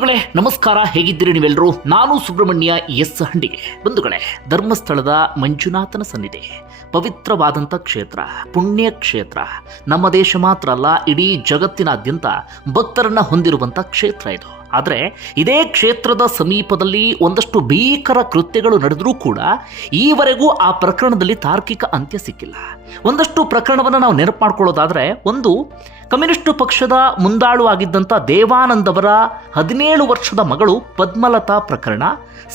ಬಂಧುಗಳೇ, ನಮಸ್ಕಾರ. ಹೇಗಿದ್ದೀರಿ ನೀವೆಲ್ಲರೂ ನಾನು ಸುಬ್ರಹ್ಮಣ್ಯ ಎಸ್ ಹಂಡಿಗೆ. ಬಂಧುಗಳೇ, ಧರ್ಮಸ್ಥಳದ ಮಂಜುನಾಥನ ಸನ್ನಿಧಿ. ಪವಿತ್ರವಾದಂಥ ಕ್ಷೇತ್ರ, ಪುಣ್ಯ ಕ್ಷೇತ್ರ. ನಮ್ಮ ದೇಶ ಮಾತ್ರ ಅಲ್ಲ, ಇಡೀ ಜಗತ್ತಿನಾದ್ಯಂತ ಭಕ್ತರನ್ನ ಹೊಂದಿರುವಂಥ ಕ್ಷೇತ್ರ ಇದು. ಆದರೆ, ಇದೇ ಕ್ಷೇತ್ರದ ಸಮೀಪದಲ್ಲಿ ಒಂದಷ್ಟು ಭೀಕರ ಕೃತ್ಯಗಳು ನಡೆದರೂ ಕೂಡ ಈವರೆಗೂ ಆ ಪ್ರಕರಣದಲ್ಲಿ ತಾರ್ಕಿಕ ಅಂತ್ಯ ಸಿಕ್ಕಿಲ್ಲ. ಒಂದಷ್ಟು ಪ್ರಕರಣವನ್ನು ನಾವು ನೆನಪು ಮಾಡ್ಕೊಳ್ಳೋದಾದರೆ, ಒಂದು ಕಮ್ಯುನಿಸ್ಟು ಪಕ್ಷದ ಮುಂದಾಳು ಆಗಿದ್ದಂಥ ದೇವಾನಂದವರ ಹದಿನೇಳು ವರ್ಷದ ಮಗಳು ಪದ್ಮಲತಾ ಪ್ರಕರಣ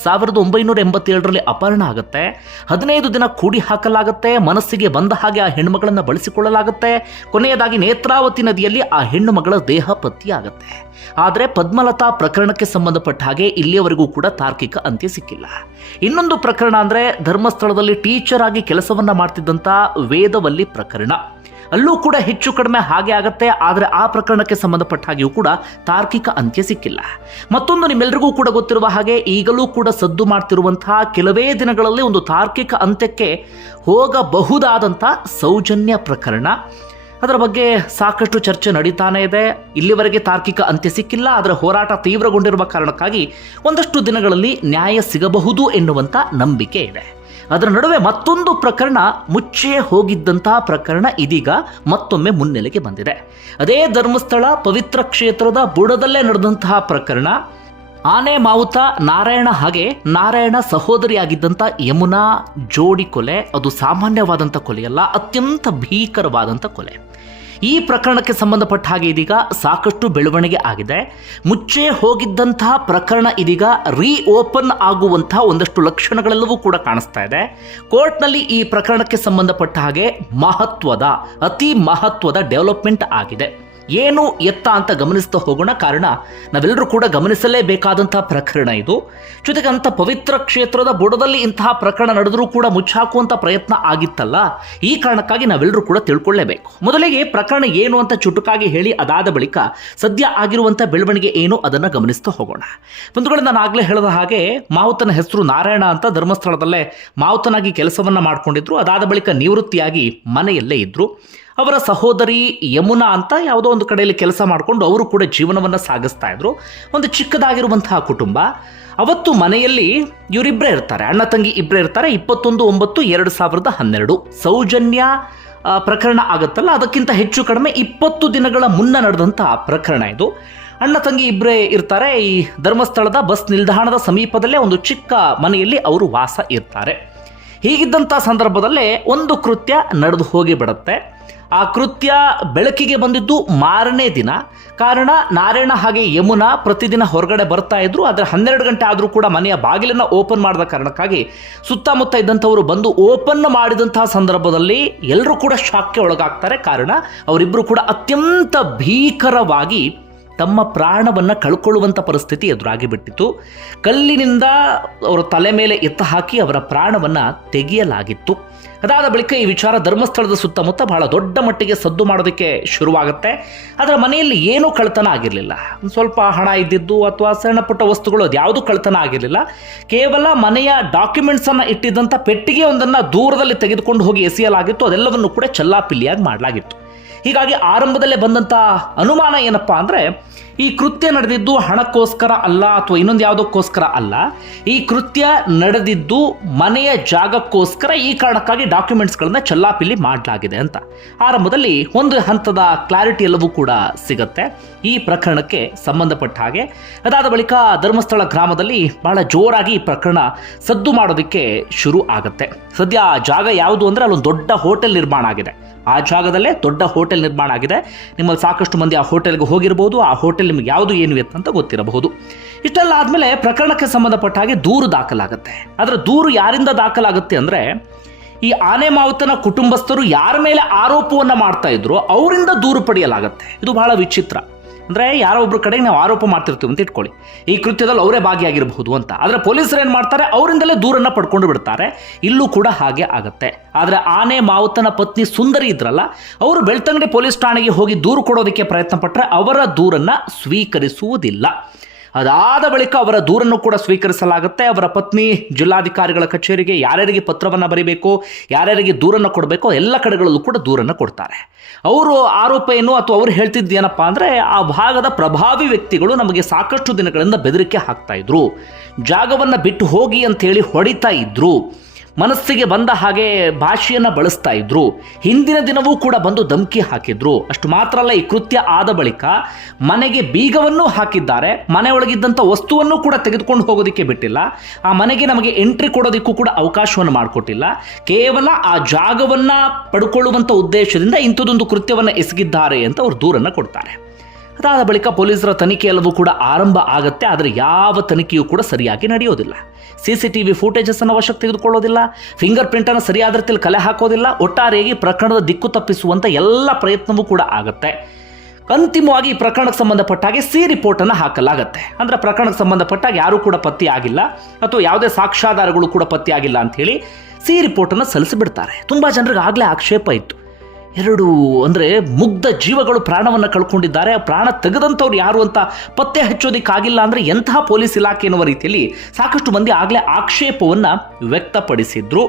ಸಾವಿರದ ಒಂಬೈನೂರ ಎಂಬತ್ತೇಳರಲ್ಲಿ ಅಪಹರಣ ಆಗುತ್ತೆ. ಹದಿನೈದು ದಿನ ಕೂಡಿ ಹಾಕಲಾಗುತ್ತೆ. ಮನಸ್ಸಿಗೆ ಬಂದ ಹಾಗೆ ಆ ಹೆಣ್ಣುಮಗಳನ್ನು ಬಳಸಿಕೊಳ್ಳಲಾಗುತ್ತೆ. ಕೊನೆಯದಾಗಿ ನೇತ್ರಾವತಿ ನದಿಯಲ್ಲಿ ಆ ಹೆಣ್ಣು ಮಗಳ ದೇಹ ಪತ್ತೆಯಾಗುತ್ತೆ ಆದರೆ ಪದ್ಮಲತಾ ಪ್ರಕರಣಕ್ಕೆ ಸಂಬಂಧಪಟ್ಟ ಹಾಗೆ ಇಲ್ಲಿಯವರೆಗೂ ಕೂಡ ತಾರ್ಕಿಕ ಅಂತ್ಯ ಸಿಕ್ಕಿಲ್ಲ. ಇನ್ನೊಂದು ಪ್ರಕರಣ ಅಂದರೆ ಧರ್ಮಸ್ಥಳದಲ್ಲಿ ಟೀಚರ್ ಆಗಿ ಕೆಲಸವನ್ನು ಮಾಡ್ತಿದ್ದಂಥ ವೇದವಲ್ಲಿ ಪ್ರಕರಣ. ಅಲ್ಲೂ ಕೂಡ ಹೆಚ್ಚು ಕಡಿಮೆ ಹಾಗೆ ಆಗುತ್ತೆ, ಆದರೆ ಆ ಪ್ರಕರಣಕ್ಕೆ ಸಂಬಂಧಪಟ್ಟ ಹಾಗೆಯೂ ಕೂಡ ತಾರ್ಕಿಕ ಅಂತ್ಯ ಸಿಕ್ಕಿಲ್ಲ. ಮತ್ತೊಂದು ನಿಮ್ಮೆಲ್ಲರಿಗೂ ಕೂಡ ಗೊತ್ತಿರುವ ಹಾಗೆ, ಈಗಲೂ ಕೂಡ ಸದ್ದು ಮಾಡ್ತಿರುವಂತಹ ಕೆಲವೇ ದಿನಗಳಲ್ಲಿ ಒಂದು ತಾರ್ಕಿಕ ಅಂತ್ಯಕ್ಕೆ ಹೋಗಬಹುದಾದಂಥ ಸೌಜನ್ಯ ಪ್ರಕರಣ. ಅದರ ಬಗ್ಗೆ ಸಾಕಷ್ಟು ಚರ್ಚೆ ನಡೀತಾನೆ ಇದೆ. ಇಲ್ಲಿವರೆಗೆ ತಾರ್ಕಿಕ ಅಂತ್ಯ ಸಿಕ್ಕಿಲ್ಲ ಅದರ ಹೋರಾಟ ತೀವ್ರಗೊಂಡಿರುವ ಕಾರಣಕ್ಕಾಗಿ ಒಂದಷ್ಟು ದಿನಗಳಲ್ಲಿ ನ್ಯಾಯ ಸಿಗಬಹುದು ಎನ್ನುವಂಥ ನಂಬಿಕೆ ಇದೆ. ಅದರ ನಡುವೆ ಮತ್ತೊಂದು ಪ್ರಕರಣ ಮುಚ್ಚೇ ಹೋಗಿದ್ದಂತಹ ಪ್ರಕರಣ ಇದೀಗ ಮತ್ತೊಮ್ಮೆ ಮುನ್ನೆಲೆಗೆ ಬಂದಿದೆ. ಅದೇ ಧರ್ಮಸ್ಥಳ ಪವಿತ್ರ ಕ್ಷೇತ್ರದ ಬುಡದಲ್ಲೇ ನಡೆದಂತಹ ಪ್ರಕರಣ. ಆನೆ, ಮಾವುತ, ನಾರಾಯಣ ಹಾಗೆ ನಾರಾಯಣ ಸಹೋದರಿಯಾಗಿದ್ದಂಥ ಯಮುನಾ ಜೋಡಿ ಕೊಲೆ, ಅದು ಸಾಮಾನ್ಯವಾದಂಥ ಕೊಲೆಯಲ್ಲ, ಅತ್ಯಂತ ಭೀಕರವಾದಂಥ ಕೊಲೆ. ಈ ಪ್ರಕರಣಕ್ಕೆ ಸಂಬಂಧಪಟ್ಟ ಹಾಗೆ ಇದೀಗ ಸಾಕಷ್ಟು ಬೆಳವಣಿಗೆ ಆಗಿದೆ. ಮುಚ್ಚೆ ಹೋಗಿದ್ದಂತಹ ಪ್ರಕರಣ ಇದೀಗ ರೀ ಓಪನ್ ಆಗುವಂತಹ ಒಂದಷ್ಟು ಲಕ್ಷಣಗಳೆಲ್ಲವೂ ಕೂಡ ಕಾಣಿಸ್ತಾ ಇದೆ. ಕೋರ್ಟ್ನಲ್ಲಿ ಈ ಪ್ರಕರಣಕ್ಕೆ ಸಂಬಂಧಪಟ್ಟ ಹಾಗೆ ಮಹತ್ವದ, ಅತಿ ಮಹತ್ವದ ಡೆವಲಪ್ಮೆಂಟ್ ಆಗಿದೆ. ಏನು ಎತ್ತ ಅಂತ ಗಮನಿಸ್ತಾ ಹೋಗೋಣ. ಕಾರಣ, ನಾವೆಲ್ಲರೂ ಕೂಡ ಗಮನಿಸಲೇಬೇಕಾದಂತಹ ಪ್ರಕರಣ ಇದು. ಜೊತೆಗೆ ಅಂತ ಪವಿತ್ರ ಕ್ಷೇತ್ರದ ಬುಡದಲ್ಲಿ ಇಂತಹ ಪ್ರಕರಣ ನಡೆದರೂ ಕೂಡ ಮುಚ್ಚಾಕುವಂತ ಪ್ರಯತ್ನ ಆಗಿತ್ತಲ್ಲ. ಈ ಕಾರಣಕ್ಕಾಗಿ ನಾವೆಲ್ಲರೂ ಕೂಡ ತಿಳ್ಕೊಳ್ಳೇಬೇಕು. ಮೊದಲಿಗೆ ಪ್ರಕರಣ ಏನು ಅಂತ ಚುಟುಕಾಗಿ ಹೇಳಿ ಅದಾದ ಬಳಿಕ ಸದ್ಯ ಆಗಿರುವಂಥ ಬೆಳವಣಿಗೆ ಏನು ಅದನ್ನು ಗಮನಿಸ್ತಾ ಹೋಗೋಣ. ಬಂಧುಗಳು, ನಾನು ಆಗಲೇ ಹೇಳಿದ ಹಾಗೆ ಮಾವುತನ ಹೆಸರು ನಾರಾಯಣ ಅಂತ ಧರ್ಮಸ್ಥಳದಲ್ಲೇ ಮಾವುತನಾಗಿ ಕೆಲಸವನ್ನ ಮಾಡಿಕೊಂಡಿದ್ರು. ಅದಾದ ಬಳಿಕ ನಿವೃತ್ತಿಯಾಗಿ ಮನೆಯಲ್ಲೇ ಇದ್ರು. ಅವರ ಸಹೋದರಿ ಯಮುನಾ ಅಂತ ಯಾವುದೋ ಒಂದು ಕಡೆಯಲ್ಲಿ ಕೆಲಸ ಮಾಡಿಕೊಂಡು ಅವರು ಕೂಡ ಜೀವನವನ್ನು ಸಾಗಿಸ್ತಾ ಇದ್ರು. ಒಂದು ಚಿಕ್ಕದಾಗಿರುವಂತಹ ಕುಟುಂಬ. ಅವತ್ತು ಮನೆಯಲ್ಲಿ ಇವರಿಬ್ಬರೇ ಇರ್ತಾರೆ. ಅಣ್ಣ ತಂಗಿ ಇಬ್ಬರೇ ಇರ್ತಾರೆ. ಇಪ್ಪತ್ತೊಂದು, ಒಂಬತ್ತು, ಎರಡು ಸಾವಿರದ ಹನ್ನೆರಡು. ಸೌಜನ್ಯ ಪ್ರಕರಣ ಆಗುತ್ತಲ್ಲ? ಅದಕ್ಕಿಂತ ಹೆಚ್ಚು ಕಡಿಮೆ ಇಪ್ಪತ್ತು ದಿನಗಳ ಮುನ್ನ ನಡೆದಂತಹ ಪ್ರಕರಣ ಇದು. ಅಣ್ಣ ತಂಗಿ ಇಬ್ಬರೇ ಇರ್ತಾರೆ. ಈ ಧರ್ಮಸ್ಥಳದ ಬಸ್ ನಿಲ್ದಾಣದ ಸಮೀಪದಲ್ಲೇ ಒಂದು ಚಿಕ್ಕ ಮನೆಯಲ್ಲಿ ಅವರು ವಾಸ ಇರ್ತಾರೆ. ಹೀಗಿದ್ದಂಥ ಸಂದರ್ಭದಲ್ಲೇ ಒಂದು ಕೃತ್ಯ ನಡೆದು ಹೋಗಿ ಬಿಡುತ್ತೆ. ಆ ಕೃತ್ಯ ಬೆಳಕಿಗೆ ಬಂದಿದ್ದು ಮಾರನೇ ದಿನ. ಕಾರಣ ನಾರಾಯಣ ಹಾಗೆ ಯಮುನಾ ಪ್ರತಿದಿನ ಹೊರಗಡೆ ಬರ್ತಾ ಇದ್ರು. ಆದರೆ ಹನ್ನೆರಡು ಗಂಟೆ ಆದರೂ ಕೂಡ ಮನೆಯ ಬಾಗಿಲನ್ನು ಓಪನ್ ಮಾಡಿದ ಕಾರಣಕ್ಕಾಗಿ ಸುತ್ತಮುತ್ತ ಇದ್ದಂಥವರು ಬಂದು ಓಪನ್ ಮಾಡಿದಂತಹ ಸಂದರ್ಭದಲ್ಲಿ ಎಲ್ಲರೂ ಕೂಡ ಶಾಕ್ಗೆ ಒಳಗಾಗ್ತಾರೆ. ಕಾರಣ ಅವರಿಬ್ಬರು ಕೂಡ ಅತ್ಯಂತ ಭೀಕರವಾಗಿ ತಮ್ಮ ಪ್ರಾಣವನ್ನು ಕಳ್ಕೊಳ್ಳುವಂಥ ಪರಿಸ್ಥಿತಿ ಎದುರಾಗಿಬಿಟ್ಟಿತ್ತು ಕಲ್ಲಿನಿಂದ ಅವರ ತಲೆ ಮೇಲೆ ಎತ್ತ ಹಾಕಿ ಅವರ ಪ್ರಾಣವನ್ನು ತೆಗೆಯಲಾಗಿತ್ತು. ಅದಾದ ಬಳಿಕ ಈ ವಿಚಾರ ಧರ್ಮಸ್ಥಳದ ಸುತ್ತಮುತ್ತ ಬಹಳ ದೊಡ್ಡ ಮಟ್ಟಿಗೆ ಸದ್ದು ಮಾಡೋದಕ್ಕೆ ಶುರುವಾಗುತ್ತೆ. ಅದರ ಮನೆಯಲ್ಲಿ ಏನೂ ಕಳ್ತನ ಆಗಿರಲಿಲ್ಲ. ಸ್ವಲ್ಪ ಹಣ ಇದ್ದಿದ್ದು ಅಥವಾ ಸಣ್ಣ ಪುಟ್ಟ ವಸ್ತುಗಳು ಯಾವುದೂ ಕಳ್ತನ ಆಗಿರಲಿಲ್ಲ. ಕೇವಲ ಮನೆಯ ಡಾಕ್ಯುಮೆಂಟ್ಸನ್ನು ಇಟ್ಟಿದ್ದಂಥ ಪೆಟ್ಟಿಗೆ ಒಂದನ್ನು ದೂರದಲ್ಲಿ ತೆಗೆದುಕೊಂಡು ಹೋಗಿ ಎಸೆಯಲಾಗಿತ್ತು. ಅದೆಲ್ಲವನ್ನು ಕೂಡ ಚಲ್ಲಾಪಿಲ್ಲಿಯಾಗಿ ಮಾಡಲಾಗಿತ್ತು. ಹೀಗಾಗಿ ಆರಂಭದಲ್ಲೇ ಬಂದಂಥ ಅನುಮಾನ ಏನಪ್ಪ ಅಂದರೆ, ಈ ಕೃತ್ಯ ನಡೆದಿದ್ದು ಹಣಕ್ಕೋಸ್ಕರ ಅಲ್ಲ ಅಥವಾ ಇನ್ನೊಂದು ಯಾವುದಕ್ಕೋಸ್ಕರ ಅಲ್ಲ, ಈ ಕೃತ್ಯ ನಡೆದಿದ್ದು ಮನೆಯ ಜಾಗಕ್ಕೋಸ್ಕರ ಈ ಕಾರಣಕ್ಕಾಗಿ ಡಾಕ್ಯುಮೆಂಟ್ಸ್ಗಳನ್ನ ಚಲ್ಲಾಪಿಲ್ಲಿ ಮಾಡಲಾಗಿದೆ ಅಂತ. ಆರಂಭದಲ್ಲಿ ಒಂದು ಹಂತದ ಕ್ಲಾರಿಟಿ ಎಲ್ಲವೂ ಕೂಡ ಸಿಗುತ್ತೆ. ಈ ಪ್ರಕರಣಕ್ಕೆ ಸಂಬಂಧಪಟ್ಟ ಹಾಗೆ. ಅದಾದ ಬಳಿಕ ಧರ್ಮಸ್ಥಳ ಗ್ರಾಮದಲ್ಲಿ ಬಹಳ ಜೋರಾಗಿ ಈ ಪ್ರಕರಣ ಸದ್ದು ಮಾಡೋದಕ್ಕೆ ಶುರು ಆಗುತ್ತೆ. ಸದ್ಯ ಜಾಗ ಯಾವುದು ಅಂದರೆ ಅಲ್ಲೊಂದು ದೊಡ್ಡ ಹೋಟೆಲ್ ನಿರ್ಮಾಣ ಆಗಿದೆ. ಆ ಜಾಗದಲ್ಲೇ ದೊಡ್ಡ ಹೋಟೆಲ್ ನಿರ್ಮಾಣ ಆಗಿದೆ. ನಿಮ್ಮಲ್ಲಿ ಸಾಕಷ್ಟು ಮಂದಿ ಆ ಹೋಟೆಲ್ಗೆ ಹೋಗಿರಬಹುದು ಆ ಹೋಟೆಲ್ ನಿಮಗೆ ಯಾವುದು ಏನು ಇತ್ತು ಅಂತ ಗೊತ್ತಿರಬಹುದು. ಇಷ್ಟೆಲ್ಲ ಆದಮೇಲೆ ಪ್ರಕರಣಕ್ಕೆ ಸಂಬಂಧಪಟ್ಟ ಹಾಗೆ ದೂರು ದಾಖಲಾಗುತ್ತೆ. ಅದರ ದೂರು ಯಾರಿಂದ ದಾಖಲಾಗುತ್ತೆ ಅಂದರೆ, ಈ ಆನೆ ಮಾವುತನ ಕುಟುಂಬಸ್ಥರು ಯಾರ ಮೇಲೆ ಆರೋಪವನ್ನು ಮಾಡ್ತಾ ಇದ್ರು ಅವರಿಂದ ದೂರು ಪಡೆಯಲಾಗುತ್ತೆ. ಇದು ಬಹಳ ವಿಚಿತ್ರ. ಅಂದರೆ ಯಾರೋ ಒಬ್ರ ಕಡೆಗೆ ನಾವು ಆರೋಪ ಮಾಡ್ತಿರ್ತೀವಿ ಅಂತ ಇಟ್ಕೊಳ್ಳಿ. ಈ ಕೃತ್ಯದಲ್ಲಿ ಅವರೇ ಭಾಗಿಯಾಗಿರಬಹುದು ಅಂತ. ಆದರೆ ಪೊಲೀಸರು ಏನು ಮಾಡ್ತಾರೆ? ಅವರಿಂದಲೇ ದೂರನ್ನು ಪಡ್ಕೊಂಡು ಬಿಡ್ತಾರೆ. ಇಲ್ಲೂ ಕೂಡ ಹಾಗೆ ಆಗುತ್ತೆ. ಆದರೆ ಆನೆ, ಮಾವುತನ ಪತ್ನಿ ಸುಂದರಿ ಇದ್ರಲ್ಲ, ಅವರು ಬೆಳ್ತಂಗಡಿ ಪೊಲೀಸ್ ಠಾಣೆಗೆ ಹೋಗಿ ದೂರು ಕೊಡೋದಕ್ಕೆ ಪ್ರಯತ್ನ ಪಟ್ಟರೆ ಅವರ ದೂರನ್ನು ಸ್ವೀಕರಿಸುವುದಿಲ್ಲ. ಅದಾದ ಬಳಿಕ ಅವರ ದೂರನ್ನು ಕೂಡ ಸ್ವೀಕರಿಸಲಾಗುತ್ತೆ. ಅವರ ಪತ್ನಿ, ಜಿಲ್ಲಾಧಿಕಾರಿಗಳ ಕಚೇರಿಗೆ ಯಾರ್ಯಾರಿಗೆ ಪತ್ರವನ್ನು ಬರೀಬೇಕು, ಯಾರ್ಯಾರಿಗೆ ದೂರನ್ನು ಕೊಡಬೇಕು, ಎಲ್ಲ ಕಡೆಗಳಲ್ಲೂ ಕೂಡ ದೂರನ್ನು ಕೊಡ್ತಾರೆ. ಅವರು ಆರೋಪ ಏನು ಅಥವಾ ಅವರು ಹೇಳ್ತಿದ್ದು ಏನಪ್ಪ ಅಂದರೆ, ಆ ಭಾಗದ ಪ್ರಭಾವಿ ವ್ಯಕ್ತಿಗಳು ನಮಗೆ ಸಾಕಷ್ಟು ದಿನಗಳಿಂದ ಬೆದರಿಕೆ ಹಾಕ್ತಾ ಇದ್ರು. ಜಾಗವನ್ನು ಬಿಟ್ಟು ಹೋಗಿ ಅಂತೇಳಿ ಹೊಡಿತಾ ಇದ್ರು. ಮನಸ್ಸಿಗೆ ಬಂದ ಹಾಗೆ ಭಾಷೆಯನ್ನು ಬಳಸ್ತಾ ಇದ್ರು. ಹಿಂದಿನ ದಿನವೂ ಕೂಡ ಬಂದು ಧಮಕಿ ಹಾಕಿದ್ರು. ಅಷ್ಟು ಮಾತ್ರ ಅಲ್ಲ, ಈ ಕೃತ್ಯ ಆದ ಬಳಿಕ ಮನೆಗೆ ಬೀಗವನ್ನು ಹಾಕಿದ್ದಾರೆ. ಮನೆಯೊಳಗಿದ್ದಂಥ ವಸ್ತುವನ್ನು ಕೂಡ ತೆಗೆದುಕೊಂಡು ಹೋಗೋದಕ್ಕೆ ಬಿಟ್ಟಿಲ್ಲ. ಆ ಮನೆಗೆ ನಮಗೆ ಎಂಟ್ರಿ ಕೊಡೋದಕ್ಕೂ ಕೂಡ ಅವಕಾಶವನ್ನು ಮಾಡಿಕೊಟ್ಟಿಲ್ಲ. ಕೇವಲ ಆ ಜಾಗವನ್ನು ಪಡ್ಕೊಳ್ಳುವಂಥ ಉದ್ದೇಶದಿಂದ ಇಂಥದ್ದೊಂದು ಕೃತ್ಯವನ್ನು ಎಸಗಿದ್ದಾರೆ ಅಂತ ಅವರು ದೂರನ್ನು ಕೊಡ್ತಾರೆ. ಅದಾದ ಬಳಿಕ ಪೊಲೀಸರ ತನಿಖೆ ಎಲ್ಲವೂ ಕೂಡ ಆರಂಭ ಆಗುತ್ತೆ, ಆದರೆ ಯಾವ ತನಿಖೆಯೂ ಕೂಡ ಸರಿಯಾಗಿ ನಡೆಯೋದಿಲ್ಲ. C C T V footages ಅನ್ನು ವಶಕ್ಕೆ ತೆಗೆದುಕೊಳ್ಳೋದಿಲ್ಲ, ಫಿಂಗರ್ ಪ್ರಿಂಟನ್ನು ಸರಿಯಾದ ರೀತಿಯಲ್ಲಿ ಕಲೆ ಹಾಕೋದಿಲ್ಲ, ಒಟ್ಟಾರೆಯಾಗಿ ಪ್ರಕರಣದ ದಿಕ್ಕು ತಪ್ಪಿಸುವಂಥ ಎಲ್ಲ ಪ್ರಯತ್ನವೂ ಕೂಡ ಆಗುತ್ತೆ. ಅಂತಿಮವಾಗಿ ಈ ಪ್ರಕರಣಕ್ಕೆ ಸಂಬಂಧಪಟ್ಟ ಹಾಗೆ ಸಿ ರಿಪೋರ್ಟನ್ನು ಹಾಕಲಾಗತ್ತೆ. ಅಂದ್ರೆ ಪ್ರಕರಣಕ್ಕೆ ಸಂಬಂಧಪಟ್ಟಾಗ ಯಾರೂ ಕೂಡ ಪತ್ತೆ ಆಗಿಲ್ಲ, ಅಥವಾ ಯಾವುದೇ ಸಾಕ್ಷ್ಯಾಧಾರಗಳು ಕೂಡ ಪತ್ತೆ ಆಗಿಲ್ಲ ಅಂತ ಹೇಳಿ ಸಿ ರಿಪೋರ್ಟನ್ನು ಸಲ್ಲಿಸಿಬಿಡ್ತಾರೆ. ತುಂಬ ಜನರಿಗೆ ಆಗಲೇ ಆಕ್ಷೇಪ ಇತ್ತು. ಎರಡು, ಅಂದರೆ ಮುಗ್ಧ ಜೀವಗಳು ಪ್ರಾಣವನ್ನು ಕಳ್ಕೊಂಡಿದ್ದಾರೆ. ಆ ಪ್ರಾಣ ತೆಗೆದಂಥವ್ರು ಯಾರು ಅಂತ ಪತ್ತೆ ಹಚ್ಚೋದಿಕ್ಕಾಗಿಲ್ಲ ಅಂದರೆ ಎಂತಹ ಪೊಲೀಸ್ ಇಲಾಖೆ ಎನ್ನುವ ರೀತಿಯಲ್ಲಿ ಸಾಕಷ್ಟು ಮಂದಿ ಆಗಲೇ ಆಕ್ಷೇಪವನ್ನು ವ್ಯಕ್ತಪಡಿಸಿದ್ರು.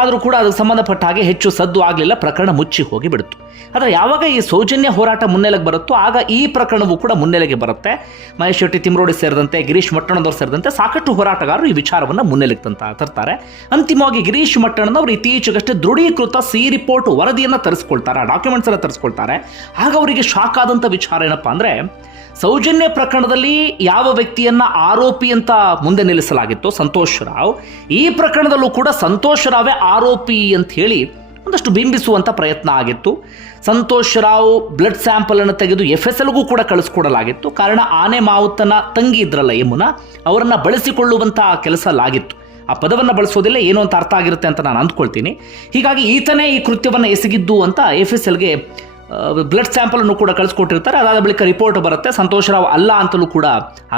ಆದರೂ ಕೂಡ ಅದಕ್ಕೆ ಸಂಬಂಧಪಟ್ಟ ಹಾಗೆ ಹೆಚ್ಚು ಸದ್ದು ಆಗಲಿಲ್ಲ, ಪ್ರಕರಣ ಮುಚ್ಚಿ ಹೋಗಿ ಬಿಡ್ತು ಆದರೆ ಯಾವಾಗ ಈ ಸೌಜನ್ಯ ಹೋರಾಟ ಮುನ್ನೆಲೆಗೆ ಬರುತ್ತೋ ಆಗ ಈ ಪ್ರಕರಣವೂ ಕೂಡ ಮುನ್ನೆಲೆಗೆ ಬರುತ್ತೆ. ಮಹೇಶ್ ಶೆಟ್ಟಿ ತಿಮ್ರೋಡಿ ಸೇರಿದಂತೆ ಗಿರೀಶ್ ಮಟ್ಟಣ್ಣದವ್ರು ಸೇರಿದಂತೆ ಸಾಕಷ್ಟು ಹೋರಾಟಗಾರರು ಈ ವಿಚಾರವನ್ನು ಮುನ್ನೆಲೆಗೆ ತಂತ, ತರ್ತಾರೆ. ಅಂತಿಮವಾಗಿ ಗಿರೀಶ್ ಮಟ್ಟಣ್ಣನವರು ಇತ್ತೀಚೆಗಷ್ಟೇ ದೃಢೀಕೃತ ಸಿ ರಿಪೋರ್ಟ್ ವರದಿಯನ್ನು ತರಿಸ್ಕೊಳ್ತಾರೆ, ಆ ಡಾಕ್ಯುಮೆಂಟ್ಸ್ ಎಲ್ಲ ತರಿಸ್ಕೊಳ್ತಾರೆ. ಆಗ ಅವರಿಗೆ ಶಾಕ್ ಆದಂಥ ವಿಚಾರ ಏನಪ್ಪಾ ಅಂದರೆ, ಸೌಜನ್ಯ ಪ್ರಕರಣದಲ್ಲಿ ಯಾವ ವ್ಯಕ್ತಿಯನ್ನ ಆರೋಪಿ ಅಂತ ಮುಂದೆ ನಿಲ್ಲಿಸಲಾಗಿತ್ತು ಸಂತೋಷ್ ರಾವ್, ಈ ಪ್ರಕರಣದಲ್ಲೂ ಕೂಡ ಸಂತೋಷ್ ರಾವೇ ಆರೋಪಿ ಅಂತ ಹೇಳಿ ಒಂದಷ್ಟು ಬಿಂಬಿಸುವಂಥ ಪ್ರಯತ್ನ ಆಗಿತ್ತು. ಸಂತೋಷ್ ರಾವ್ ಬ್ಲಡ್ ಸ್ಯಾಂಪಲನ್ನು ತೆಗೆದು ಎಫ್ ಎಸ್ ಎಲ್ಗೂ ಕೂಡ ಕಳಿಸ್ಕೊಡಲಾಗಿತ್ತು. ಕಾರಣ ಆನೆ ಮಾವುತನ ತಂಗಿ ಇದ್ರಲ್ಲ ಯಮುನಾ, ಅವರನ್ನು ಬಳಸಿಕೊಳ್ಳುವಂಥ ಕೆಲಸ ಲಾಗಿತ್ತು ಆ ಪದವನ್ನು ಬಳಸೋದಿಲ್ಲ ಏನೋ ಅಂತ ಅರ್ಥ ಆಗಿರುತ್ತೆ ಅಂತ ನಾನು ಅಂದ್ಕೊಳ್ತೀನಿ. ಹೀಗಾಗಿ ಈತನೇ ಈ ಕೃತ್ಯವನ್ನು ಎಸಗಿದ್ದು ಅಂತ ಎಫ್ ಎಸ್ ಎಲ್ಗೆ ಬ್ಲಡ್ ಸ್ಯಾಂಪಲ್ ಅನ್ನು ಕೂಡ ಕಳಿಸ್ಕೊಟ್ಟಿರ್ತಾರೆ. ಅದಾದ ಬಳಿಕ ರಿಪೋರ್ಟ್ ಬರುತ್ತೆ. ಸಂತೋಷ್ ರಾವ್ ಅಲ್ಲ ಅಂತಲೂ ಕೂಡ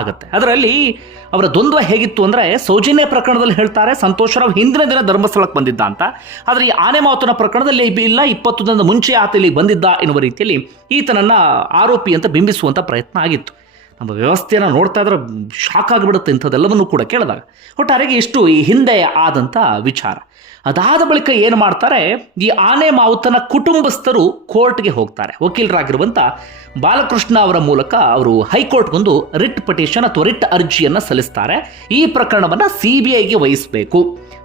ಆಗುತ್ತೆ. ಅದರಲ್ಲಿ ಅವರ ದ್ವಂದ್ವ ಹೇಗಿತ್ತು ಅಂದರೆ ಸೌಜನ್ಯ ಪ್ರಕರಣದಲ್ಲಿ ಹೇಳ್ತಾರೆ, ಸಂತೋಷ್ ರಾವ್ ಹಿಂದಿನ ದಿನ ಧರ್ಮಸ್ಥಳಕ್ಕೆ ಬಂದಿದ್ದ ಅಂತ. ಆದರೆ ಈ ಆನೆ ಮಾತುನ ಪ್ರಕರಣದಲ್ಲಿ ಇಲ್ಲ, ಇಪ್ಪತ್ತು ದಿನದ ಮುಂಚೆ ಆತ ಇಲ್ಲಿ ಬಂದಿದ್ದ ಎನ್ನುವ ರೀತಿಯಲ್ಲಿ ಈತನನ್ನ ಆರೋಪಿ ಅಂತ ಬಿಂಬಿಸುವಂಥ ಪ್ರಯತ್ನ ಆಗಿತ್ತು. ನಮ್ಮ ವ್ಯವಸ್ಥೆಯನ್ನು ನೋಡ್ತಾ ಇದ್ರೆ ಶಾಕ್ ಆಗಿಬಿಡುತ್ತೆ ಇಂಥದ್ದೆಲ್ಲವನ್ನೂ ಕೂಡ ಕೇಳಿದಾಗ. ಒಟ್ಟಾರೆಗೆ ಇಷ್ಟು ಈ ಹಿಂದೆ ಆದಂಥ ವಿಚಾರ. ಅದಾದ ಬಳಿಕ ಏನು ಮಾಡ್ತಾರೆ, ಈ ಆನೆ ಮಾವುತನ ಕುಟುಂಬಸ್ಥರು ಕೋರ್ಟ್ಗೆ ಹೋಗ್ತಾರೆ. ವಕೀಲರಾಗಿರುವಂಥ ಬಾಲಕೃಷ್ಣ ಅವರ ಮೂಲಕ ಅವರು ಹೈಕೋರ್ಟ್ಗೊಂದು ರಿಟ್ ಪಟಿಷನ್ ಅಥವಾ ರಿಟ್ ಅರ್ಜಿಯನ್ನು ಸಲ್ಲಿಸ್ತಾರೆ. ಈ ಪ್ರಕರಣವನ್ನು ಸಿ ಬಿ ಐಗೆ ವಹಿಸಬೇಕು.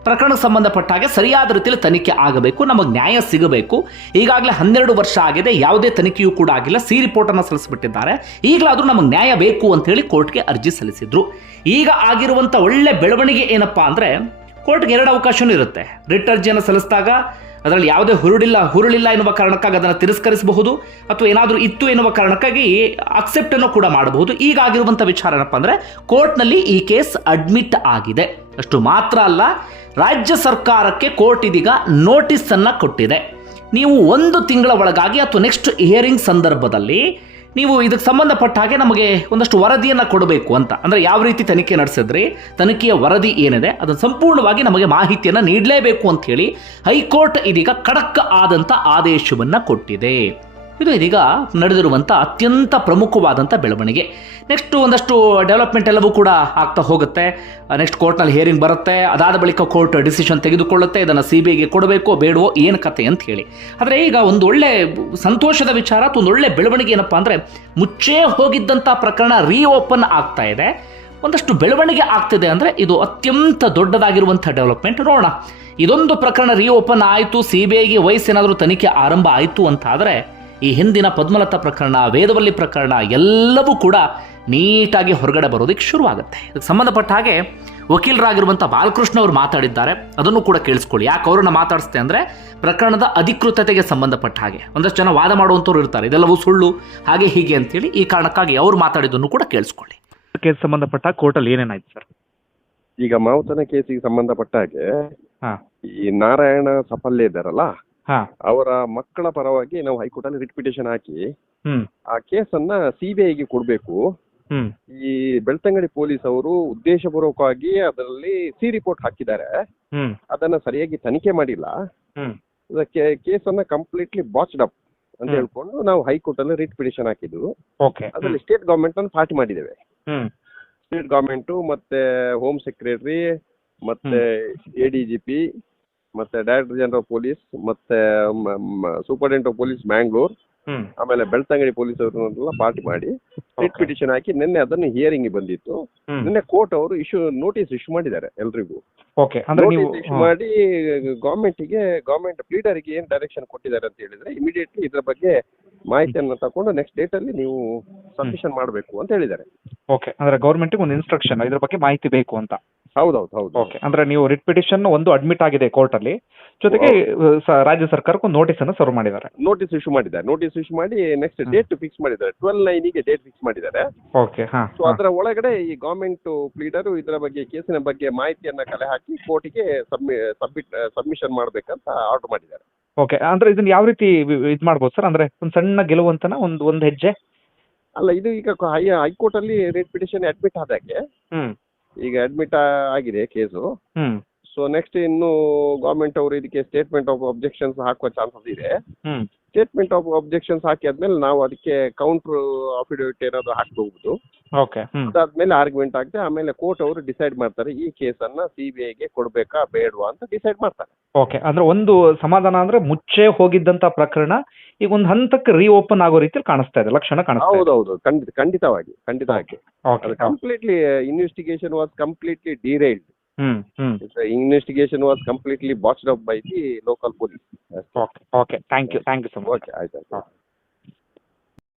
ಪ್ರಕರಣಕ್ಕೆ ಸಂಬಂಧಪಟ್ಟ ಹಾಗೆ ಸರಿಯಾದ ರೀತಿಯಲ್ಲಿ ತನಿಖೆ ಆಗಬೇಕು, ನಮಗೆ ನ್ಯಾಯ ಸಿಗಬೇಕು. ಈಗಾಗಲೇ ಹನ್ನೆರಡು ವರ್ಷ ಆಗಿದೆ, ಯಾವುದೇ ತನಿಖೆಯೂ ಕೂಡ ಆಗಿಲ್ಲ, ಸಿ ರಿಪೋರ್ಟ್ ಅನ್ನು ಸಲ್ಲಿಸಿಬಿಟ್ಟಿದ್ದಾರೆ. ಈಗಲಾದರೂ ನಮಗೆ ನ್ಯಾಯ ಬೇಕು ಅಂತ ಹೇಳಿ ಕೋರ್ಟ್ಗೆ ಅರ್ಜಿ ಸಲ್ಲಿಸಿದ್ರು. ಈಗ ಆಗಿರುವಂಥ ಒಳ್ಳೆ ಬೆಳವಣಿಗೆ ಏನಪ್ಪಾ ಅಂದರೆ, ಕೋರ್ಟ್ಗೆ ಎರಡು ಅವಕಾಶವೂ ಇರುತ್ತೆ. ರಿಟ್ ಅರ್ಜಿಯನ್ನು ಸಲ್ಲಿಸಿದಾಗ ಅದರಲ್ಲಿ ಯಾವುದೇ ಹುರುಳಿಲ್ಲ ಹುರುಳಿಲ್ಲ ಎನ್ನುವ ಕಾರಣಕ್ಕಾಗಿ ಅದನ್ನು ತಿರಸ್ಕರಿಸಬಹುದು, ಅಥವಾ ಏನಾದರೂ ಇತ್ತು ಎನ್ನುವ ಕಾರಣಕ್ಕಾಗಿ ಅಕ್ಸೆಪ್ಟ್ ಅನ್ನು ಕೂಡ ಮಾಡಬಹುದು. ಈಗ ಆಗಿರುವಂಥ ವಿಚಾರ ಏನಪ್ಪ ಅಂದರೆ, ಕೋರ್ಟ್ನಲ್ಲಿ ಈ ಕೇಸ್ ಅಡ್ಮಿಟ್ ಆಗಿದೆ. ಅಷ್ಟು ಮಾತ್ರ ಅಲ್ಲ ರಾಜ್ಯ ಸರ್ಕಾರಕ್ಕೆ ಕೋರ್ಟ್ ಇದೀಗ ನೋಟಿಸನ್ನು ಕೊಟ್ಟಿದೆ. ನೀವು ಒಂದು ತಿಂಗಳ ಒಳಗಾಗಿ ಅಥವಾ ನೆಕ್ಸ್ಟ್ ಹಿಯರಿಂಗ್ ಸಂದರ್ಭದಲ್ಲಿ ನೀವು ಇದಕ್ಕೆ ಸಂಬಂಧಪಟ್ಟ ಹಾಗೆ ನಮಗೆ ಒಂದಷ್ಟು ವರದಿಯನ್ನು ಕೊಡಬೇಕು ಅಂತ. ಅಂದರೆ ಯಾವ ರೀತಿ ತನಿಖೆ ನಡೆಸಿದ್ರಿ, ತನಿಖೆಯ ವರದಿ ಏನಿದೆ, ಅದನ್ನು ಸಂಪೂರ್ಣವಾಗಿ ನಮಗೆ ಮಾಹಿತಿಯನ್ನು ನೀಡಲೇಬೇಕು ಅಂತ ಹೇಳಿ ಹೈಕೋರ್ಟ್ ಇದೀಗ ಖಡಕ್ ಆದಂಥ ಆದೇಶವನ್ನು ಕೊಟ್ಟಿದೆ. ಇದು ಇದೀಗ ನಡೆದಿರುವಂಥ ಅತ್ಯಂತ ಪ್ರಮುಖವಾದಂಥ ಬೆಳವಣಿಗೆ. ನೆಕ್ಸ್ಟ್ ಒಂದಷ್ಟು ಡೆವಲಪ್ಮೆಂಟ್ ಎಲ್ಲವೂ ಕೂಡ ಆಗ್ತಾ ಹೋಗುತ್ತೆ. ನೆಕ್ಸ್ಟ್ ಕೋರ್ಟ್ನಲ್ಲಿ ಹಿಯರಿಂಗ್ ಬರುತ್ತೆ. ಅದಾದ ಬಳಿಕ ಕೋರ್ಟ್ ಡಿಸಿಷನ್ ತೆಗೆದುಕೊಳ್ಳುತ್ತೆ. ಇದನ್ನು ಸಿ ಬಿ ಐಗೆ ಕೊಡಬೇಕೋ ಬೇಡವೋ ಏನು ಕತೆ ಅಂತ ಹೇಳಿ. ಆದರೆ ಈಗ ಒಂದು ಒಳ್ಳೆ ಸಂತೋಷದ ವಿಚಾರ ಅಥವಾ ಒಂದು ಒಳ್ಳೆ ಬೆಳವಣಿಗೆ ಏನಪ್ಪ ಅಂದರೆ ಮುಚ್ಚೇ ಹೋಗಿದ್ದಂಥ ಪ್ರಕರಣ ರೀಓಪನ್ ಆಗ್ತಾ ಇದೆ. ಒಂದಷ್ಟು ಬೆಳವಣಿಗೆ ಆಗ್ತಿದೆ ಅಂದರೆ ಇದು ಅತ್ಯಂತ ದೊಡ್ಡದಾಗಿರುವಂಥ ಡೆವಲಪ್ಮೆಂಟ್ ನೋಡೋಣ. ಇದೊಂದು ಪ್ರಕರಣ ರೀಓಪನ್ ಆಯಿತು. ಸಿ ಬಿ ಐಗೆ ವಯಸ್ಸೇನಾದರೂ ತನಿಖೆ ಆರಂಭ ಆಯಿತು ಅಂತ ಆದರೆ ಈ ಹಿಂದಿನ ಪದ್ಮಲತಾ ಪ್ರಕರಣ ವೇದವಲ್ಲಿ ಪ್ರಕರಣ ಎಲ್ಲವೂ ಕೂಡ ನೀಟಾಗಿ ಹೊರಗಡೆ ಬರೋದಕ್ಕೆ ಶುರುವಾಗುತ್ತೆ. ಇದಕ್ಕೆ ಸಂಬಂಧಪಟ್ಟ ಹಾಗೆ ವಕೀಲರಾಗಿರುವಂಥ ಬಾಲಕೃಷ್ಣ ಅವರು ಮಾತಾಡಿದ್ದಾರೆ. ಅದನ್ನು ಕೂಡ ಕೇಳಿಸ್ಕೊಳ್ಳಿ. ಯಾಕೆ ಅವ್ರನ್ನ ಮಾತಾಡಿಸ್ತೆ ಅಂದರೆ ಪ್ರಕರಣದ ಅಧಿಕೃತತೆಗೆ ಸಂಬಂಧಪಟ್ಟ ಹಾಗೆ. ಒಂದಷ್ಟು ಜನ ವಾದ ಮಾಡುವಂಥವ್ರು ಇರ್ತಾರೆ. ಇದೆಲ್ಲವೂ ಸುಳ್ಳು ಹಾಗೆ ಹೀಗೆ ಅಂತೇಳಿ ಈ ಕಾರಣಕ್ಕಾಗಿ ಅವ್ರು ಮಾತಾಡಿದ್ದನ್ನು ಕೂಡ ಕೇಳಿಸ್ಕೊಳ್ಳಿ. ಕೇಸ್ ಸಂಬಂಧಪಟ್ಟ ಕೋರ್ಟಲ್ಲಿ ಏನೇನಾಯ್ತು ಸರ್? ಈಗ ಮಾವುತನ ಕೇಸಿಗೆ ಸಂಬಂಧಪಟ್ಟ ಹಾಗೆ ಹಾ. ಈ ನಾರಾಯಣ ಸಫಲ್ಯ ಇದ್ದಾರಲ್ಲ ಅವರ ಮಕ್ಕಳ ಪರವಾಗಿ ನಾವು ಹೈಕೋರ್ಟ್ ಅಲ್ಲಿ ರಿಟ್ ಪಿಟಿಷನ್ ಹಾಕಿ ಆ ಕೇಸನ್ನ ಸಿಬಿಐಗೆ ಕೊಡ್ಬೇಕು. ಈ ಬೆಳ್ತಂಗಡಿ ಪೊಲೀಸ್ ಅವರು ಉದ್ದೇಶಪೂರ್ವಕವಾಗಿ ಅದರಲ್ಲಿ ಸಿ ರಿಪೋರ್ಟ್ ಹಾಕಿದ್ದಾರೆ. ಅದನ್ನ ಸರಿಯಾಗಿ ತನಿಖೆ ಮಾಡಿಲ್ಲ. ಅದಕ್ಕೆ ಕೇಸನ್ನ ಕಂಪ್ಲೀಟ್ಲಿ ಬಾಚ್ಡ್ ಅಪ್ ಅಂತ. ಹೇಳ್ಕೊಂಡು ನಾವು ಹೈಕೋರ್ಟ್ ಅಲ್ಲಿ ರಿಟ್ ಪಿಟಿಷನ್ ಹಾಕಿದ್ವು ಅದರಲ್ಲಿ ಸ್ಟೇಟ್ ಗವರ್ಮೆಂಟ್ ಅನ್ನು ಪಾರ್ಟಿ ಮಾಡಿದ್ದೇವೆ. ಸ್ಟೇಟ್ ಗವರ್ಮೆಂಟ್ ಮತ್ತೆ ಹೋಮ್ ಸೆಕ್ರೆಟರಿ ಮತ್ತೆ ಎ ಡಿ ಜಿ ಪಿ ಮತ್ತೆ ಡೈರೆಕ್ಟರ್ ಜನರಲ್ ಪೊಲೀಸ್ ಮತ್ತೆ ಸೂಪರಿಂಟೆಂಡೆಂಟ್ ಆಫ್ ಪೊಲೀಸ್ ಮ್ಯಾಂಗ್ಳೂರ್ ಆಮೇಲೆ ಬೆಳ್ತಂಗಡಿ ಪೊಲೀಸ್ ಅವರನ್ನೆಲ್ಲ ಪಾರ್ಟಿ ಮಾಡಿ ರಿಟ್ ಪಿಟಿಷನ್ ಹಾಕಿ ನಿನ್ನೆ ಅದನ್ನು ಹಿಯರಿಂಗ್ ಬಂದಿತ್ತು. ನಿನ್ನೆ ಕೋರ್ಟ್ ಅವರು ಇಶ್ಯೂ ನೋಟಿಸ್ ಇಶ್ಯೂ ಮಾಡಿದ್ದಾರೆ ಎಲ್ರಿಗೂ. ಓಕೆ ಅಂದ್ರೆ ನೀವು ನೋಟಿಸ್ ಇಶ್ಯೂ ಮಾಡಿ ಗವರ್ನಮೆಂಟ್ लीडರ್ಗೆ ಏನ್ ಡೈರೆಕ್ಷನ್ ಕೊಟ್ಟಿದ್ದಾರೆ ಅಂತ ಹೇಳಿದ್ರೆ ಇಮಿಡಿಯೇಟ್ಲಿ ಇದ್ರ ಬಗ್ಗೆ ಮಾಹಿತಿಯನ್ನು ತಕೊಂಡು ನೆಕ್ಸ್ಟ್ ಡೇಟ್ ಅಲ್ಲಿ ನೀವು ಸಬ್ಮಿಷನ್ ಮಾಡಬೇಕು ಅಂತ ಹೇಳಿದ್ದಾರೆ. ಓಕೆ ಅಂದ್ರೆ ಗೌರ್ಮೆಂಟಿಗೆ ಒಂದು ಇನ್ಸ್ಟ್ರಕ್ಷನ್ ಇದ್ರ ಬಗ್ಗೆ ಮಾಹಿತಿ ಬೇಕು ಅಂತ. ಹೌದೌದು ಹೌದು. ಓಕೆ ಅಂದ್ರೆ ನೀವು ರಿಟ್ ಪಿಟಿಷನ್ ಒಂದು ಅಡ್ಮಿಟ್ ಆಗಿದೆ ಕೋರ್ಟ್ ಅಲ್ಲಿ. ಜೊತೆಗೆ ಸ- ರಾಜ್ಯ ಸರ್ಕಾರಕ್ಕೂ ನೋಟಿಸ್ ಅನ್ನು ಸರ್ವ್ ಮಾಡಿದ್ದಾರೆ. ನೋಟಿಸ್ ಇಶ್ಯೂ ಮಾಡಿದ್ದಾರೆ. ನೋಟಿಸ್ ಇಶ್ಯೂ ಮಾಡಿ ನೆಕ್ಸ್ಟ್ ಡೇಟ್ ಫಿಕ್ಸ್ ಮಾಡಿದ್ದಾರೆ. ಟ್ವೆಲ್ ನೈನಿಗೆ ಡೇಟ್ ಫಿಕ್ಸ್ ಮಾಡಿದ್ದಾರೆ. ಓಕೆ ಹಾ ಸೊ ಅದರ ಒಳಗಡೆ ಈ ಗವರ್ಮೆಂಟ್ ಪ್ಲೀಡರ್ ಇದರ ಬಗ್ಗೆ ಕೇಸಿನ ಬಗ್ಗೆ ಮಾಹಿತಿಯನ್ನ ಕಲೆ ಹಾಕಿ ಕೋರ್ಟಿಗೆ ಸಬ್ಮಿ ಸಬ್ಮಿಟ್ ಸಬ್ಮಿಷನ್ ಮಾಡ್ಬೇಕಂತ ಆರ್ಡರ್ ಮಾಡಿದ್ದಾರೆ. ಓಕೆ ಅಂದ್ರೆ ಇದನ್ನ ಯಾವ ರೀತಿ ಇದು ಮಾಡ್ಬೋದು ಸರ್ ಅಂದ್ರೆ ಒಂದು ಸಣ್ಣ ಗೆಲುವಂತನ ಒಂದು ಒಂದು ಹೆಜ್ಜೆ? ಅಲ್ಲ ಇದು ಈಗ ಹೈ ಹೈಕೋರ್ಟ್ ಅಲ್ಲಿ ರೇಟ್ ಪಿಟಿಷನ್ ಅಡ್ಮಿಟ್ ಆದಾಗೆ ಹ್ಮ್. ಈಗ ಅಡ್ಮಿಟ್ ಆಗಿದೆ ಕೇಸು ಸೊ ನೆಕ್ಸ್ಟ್ ಇನ್ನು ಗೌರ್ಮೆಂಟ್ ಅವರು ಇದಕ್ಕೆ ಸ್ಟೇಟ್ಮೆಂಟ್ ಆಫ್ ಅಬ್ಜೆಕ್ಷನ್ಸ್ ಹಾಕುವ ಚಾನ್ಸಸ್ ಇದೆ. ಹ್ಮ್. ಸ್ಟೇಟ್ಮೆಂಟ್ ಆಫ್ ಅಬ್ಜೆಕ್ಷನ್ಸ್ ಹಾಕಿ ಆದ್ಮೇಲೆ ನಾವು ಅದಕ್ಕೆ ಕೌಂಟರ್ ಅಫಿಡವಿಟ್ ಏನಾದ್ರು ಹಾಕ್ಬಹುದು ಓಕೆ ಹ್ಮ್. ಅದಾದ್ಮೇಲೆ ಆರ್ಗ್ಯುಮೆಂಟ್ ಆಗುತ್ತೆ ಆಮೇಲೆ ಕೋರ್ಟ್ ಅವರು ಡಿಸೈಡ್ ಮಾಡ್ತಾರೆ ಈ ಕೇಸನ್ನ ಸಿ ಬಿ ಐಗೆ ಕೊಡ್ಬೇಕಾ ಬೇಡವಾ ಅಂತ ಡಿಸೈಡ್ ಮಾಡ್ತಾರೆ. ಓಕೆ ಅಂದ್ರೆ ಒಂದು ಸಮಾಧಾನ ಅಂದ್ರೆ ಮುಚ್ಚೆ ಹೋಗಿದ್ದಂತ ಪ್ರಕರಣ ಈಗ ಒಂದು ಹಂತಕ್ಕೆ ರೀಓಪನ್ ಆಗೋ ರೀತಿಯಲ್ಲಿ ಕಾಣಿಸ್ತಾ ಇದೆ ಲಕ್ಷಣ ಕಾಣಿಸ್ತಾ ಇದೆ. ಹೌದೌದು ಖಂಡಿತ ಖಂಡಿತವಾಗಿ ಖಂಡಿತ okay completely investigation was completely derailed hmm hmm investigation was completely botched up by the local police okay okay thank you thank you so much okay ಆಯ್ತು ಆಯ್ತು